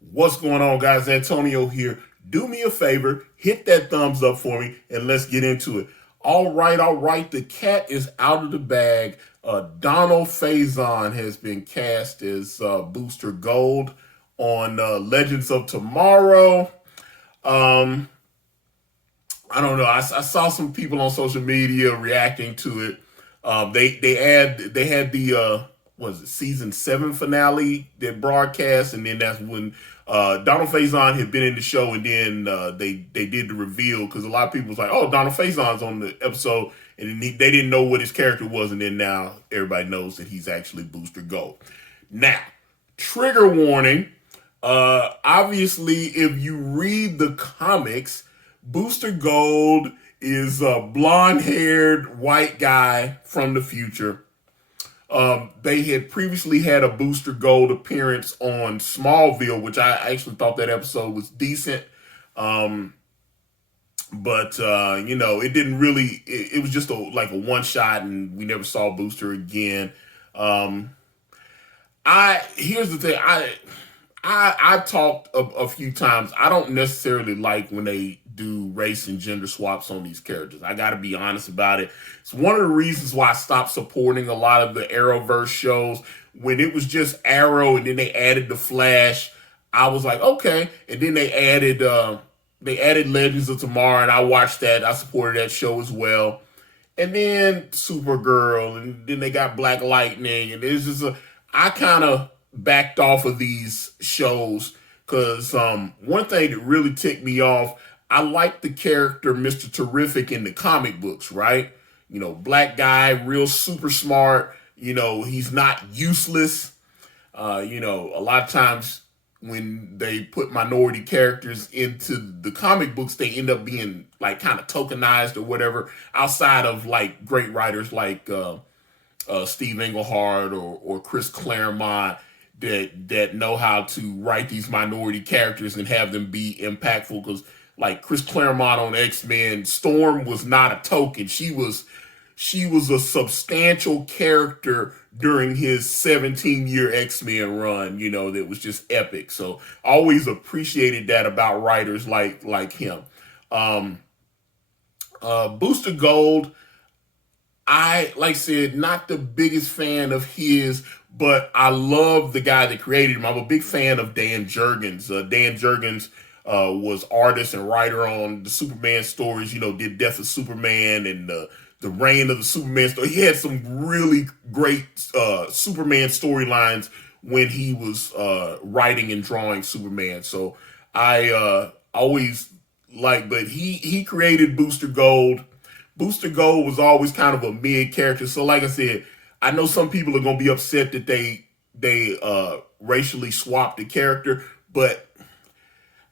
What's going on, guys? Antonio here. Do me a favor, hit that thumbs up for me, and let's get into it. All right. The cat is out of the bag. Donald Faison has been cast as Booster Gold on Legends of Tomorrow. Um, I don't know. I saw some people on social media reacting to it. They had the was it season 7 finale that broadcast, and then that's when Donald Faison had been in the show, and then they did the reveal because a lot of people was like, "Oh, Donald Faison's on the episode," and then they didn't know what his character was, and then now everybody knows that he's actually Booster Gold. Now, trigger warning. Obviously, if you read the comics, Booster Gold is a blonde-haired white guy from the future. They had previously had a Booster Gold appearance on Smallville, which I actually thought that episode was decent. But it didn't really. It was just like a one shot, and we never saw Booster again. I Here's the thing. I talked a few times. I don't necessarily like when they do race and gender swaps on these characters. I got to be honest about it. It's one of the reasons why I stopped supporting a lot of the Arrowverse shows. When it was just Arrow and then they added the Flash, I was like, okay. And then they added Legends of Tomorrow, and I watched that. I supported that show as well. And then Supergirl, and then they got Black Lightning, and it's just I kind of backed off of these shows because one thing that really ticked me off, I like the character Mr. Terrific in the comic books, right? Black guy, real super smart. He's not useless. A lot of times when they put minority characters into the comic books, they end up being like kind of tokenized or whatever, outside of like great writers like Steve Englehart or Chris Claremont that know how to write these minority characters and have them be impactful. Because like Chris Claremont on X-Men, Storm was not a token. She was a substantial character during his 17-year X-Men run, that was just epic. So I always appreciated that about writers like him. Booster Gold, like I said, not the biggest fan of his, but I love the guy that created him. I'm a big fan of Dan Jurgens. Dan Jurgens was artist and writer on the Superman stories, did Death of Superman and the Reign of the Superman story. He had some really great Superman storylines when he was writing and drawing Superman. So I always but he created Booster Gold. Booster Gold was always kind of a mid character. So like I said, I know some people are gonna be upset that they racially swapped the character, but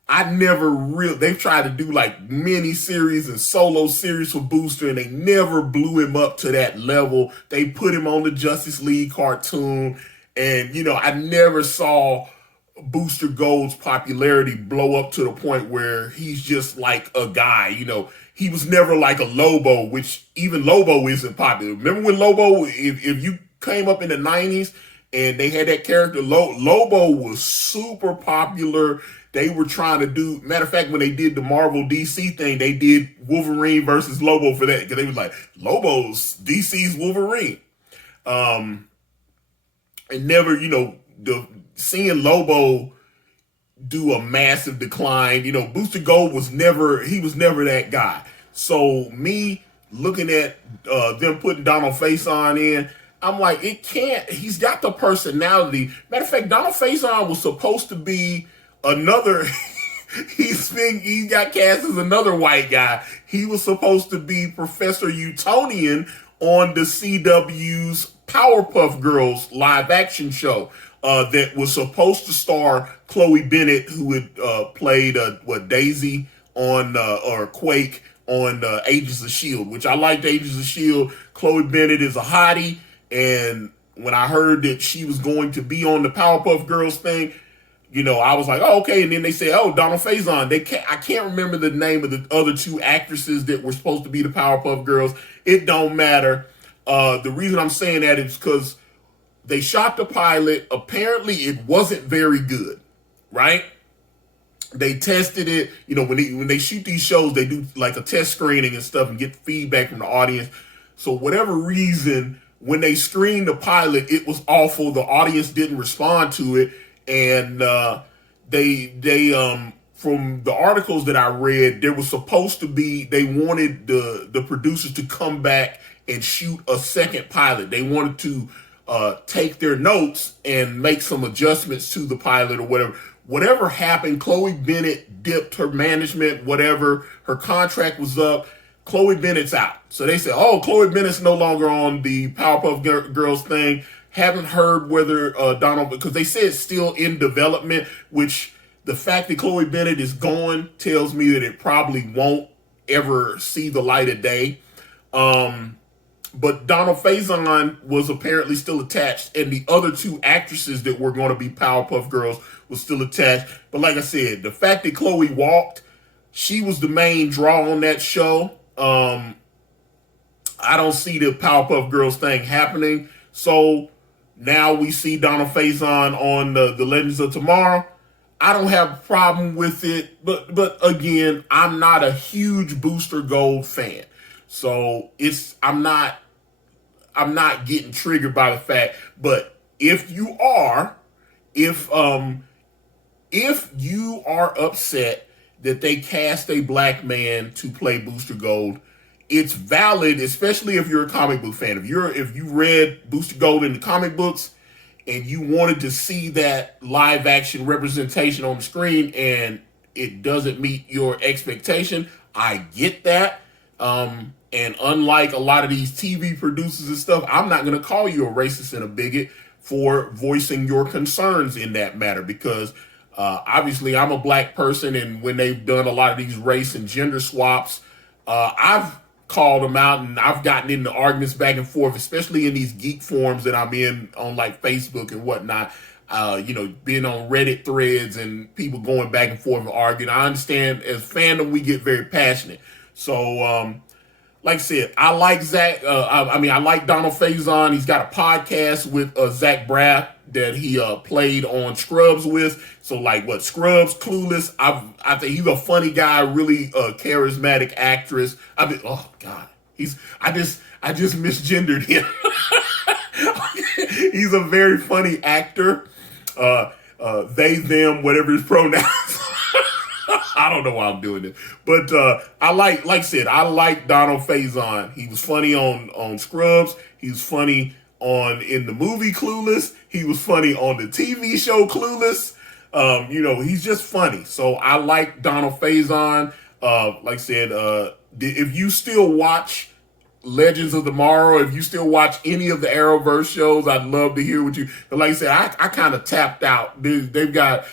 they've tried to do like mini series and solo series for Booster, and they never blew him up to that level. They put him on the Justice League cartoon, and I never saw Booster Gold's popularity blow up to the point where he's just like a guy. He was never like a Lobo, which even Lobo isn't popular. Remember when Lobo, if you came up in the 90s and they had that character, Lobo was super popular. They were trying to do, matter of fact, when they did the Marvel DC thing, they did Wolverine versus Lobo for that, because they was like, Lobo's DC's Wolverine. And never, seeing Lobo do a massive decline, Booster Gold was never that guy. So me looking at them putting Donald Faison in, I'm like, he's got the personality. Matter of fact, Donald Faison was supposed to be another, he got cast as another white guy. He was supposed to be Professor Utonian on the CW's Powerpuff Girls live action show that was supposed to star Chloe Bennett, who had played Daisy on or Quake on Agents of S.H.I.E.L.D., which I liked Agents of S.H.I.E.L.D. Chloe Bennett is a hottie, and when I heard that she was going to be on the Powerpuff Girls thing, I was like, oh, okay. And then they said, oh, Donald Faison. I can't remember the name of the other two actresses that were supposed to be the Powerpuff Girls. It don't matter. The reason I'm saying that is because they shot the pilot. Apparently, it wasn't very good, right? They tested it. When they shoot these shows, they do like a test screening and stuff and get feedback from the audience. So whatever reason, when they screened the pilot, it was awful. The audience didn't respond to it, and they from the articles that I read, there was supposed to be, they wanted the producers to come back and shoot a second pilot. They wanted to take their notes and make some adjustments to the pilot or whatever. Whatever happened, Chloe Bennett dipped her management, whatever. Her contract was up. Chloe Bennett's out. So they said, oh, Chloe Bennett's no longer on the Powerpuff Girls thing. Haven't heard whether Donald, because they said it's still in development, which the fact that Chloe Bennett is gone tells me that it probably won't ever see the light of day. But Donald Faison was apparently still attached, and the other two actresses that were going to be Powerpuff Girls was still attached. But like I said, the fact that Chloe walked, she was the main draw on that show. I don't see the Powerpuff Girls thing happening. So now we see Donald Faison on the Legends of Tomorrow. I don't have a problem with it, but again, I'm not a huge Booster Gold fan. So I'm not getting triggered by the fact. But if you are upset that they cast a black man to play Booster Gold, it's valid, especially if you're a comic book fan. If you read Booster Gold in the comic books and you wanted to see that live action representation on the screen and it doesn't meet your expectation, I get that. And unlike a lot of these TV producers and stuff, I'm not going to call you a racist and a bigot for voicing your concerns in that matter, because obviously I'm a black person, and when they've done a lot of these race and gender swaps, I've called them out and I've gotten into arguments back and forth, especially in these geek forums that I'm in on like Facebook and whatnot. Being on Reddit threads and people going back and forth and arguing. I understand as fandom, we get very passionate. So, like I said, I like Zach. I like Donald Faison. He's got a podcast with Zach Braff that he played on Scrubs with. So, like, Scrubs, Clueless. I think he's a funny guy, really charismatic actress. Oh God, I just misgendered him. He's a very funny actor. They, them, whatever his pronouns. I don't know why I'm doing this, but I like I said, I like Donald Faison. He was funny on Scrubs. He was funny in the movie Clueless. He was funny on the TV show Clueless. He's just funny. So I like Donald Faison. Like I said, if you still watch Legends of Tomorrow, if you still watch any of the Arrowverse shows, I'd love to hear what you. But like I said, I kind of tapped out. They've got.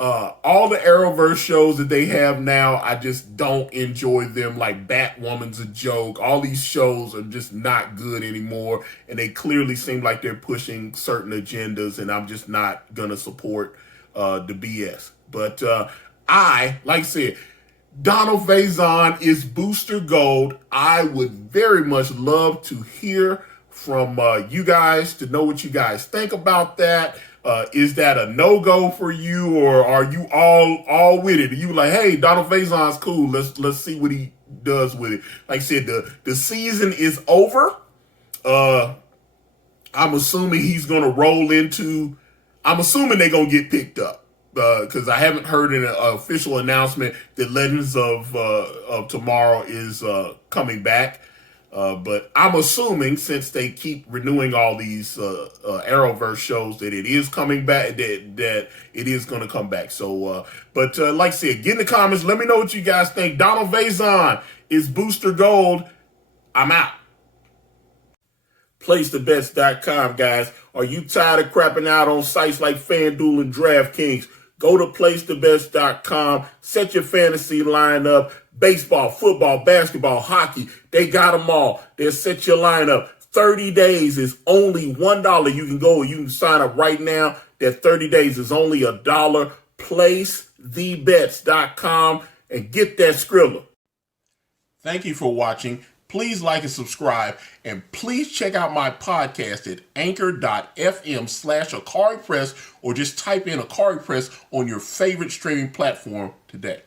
All the Arrowverse shows that they have now, I just don't enjoy them. Like Batwoman's a joke. All these shows are just not good anymore, and they clearly seem like they're pushing certain agendas, and I'm just not gonna support the BS. But like I said, Donald Faison is Booster Gold. I would very much love to hear from you guys, to know what you guys think about that. Is that a no-go for you, or are you all with it? Are you like, hey, Donald Faison's cool. Let's see what he does with it. Like I said, the season is over. I'm assuming he's gonna roll into. I'm assuming they're gonna get picked up because I haven't heard an official announcement that Legends of Tomorrow is coming back. But I'm assuming, since they keep renewing all these Arrowverse shows, that it is coming back, that it is going to come back. So, like I said, get in the comments. Let me know what you guys think. Donald Faison is Booster Gold. I'm out. PlaceTheBets.com, guys. Are you tired of crapping out on sites like Fanduel and Draftkings? Go to PlaceTheBets.com. Set your fantasy lineup. Baseball, football, basketball, hockey. They got them all. They'll set your lineup. 30 days is only $1. You can go, you can sign up right now. That 30 days is only $1. PlaceTheBets.com and get that Skrilla. Thank you for watching. Please like and subscribe, and please check out my podcast at anchor.fm/Ikari Press, or just type in Ikari Press on your favorite streaming platform today.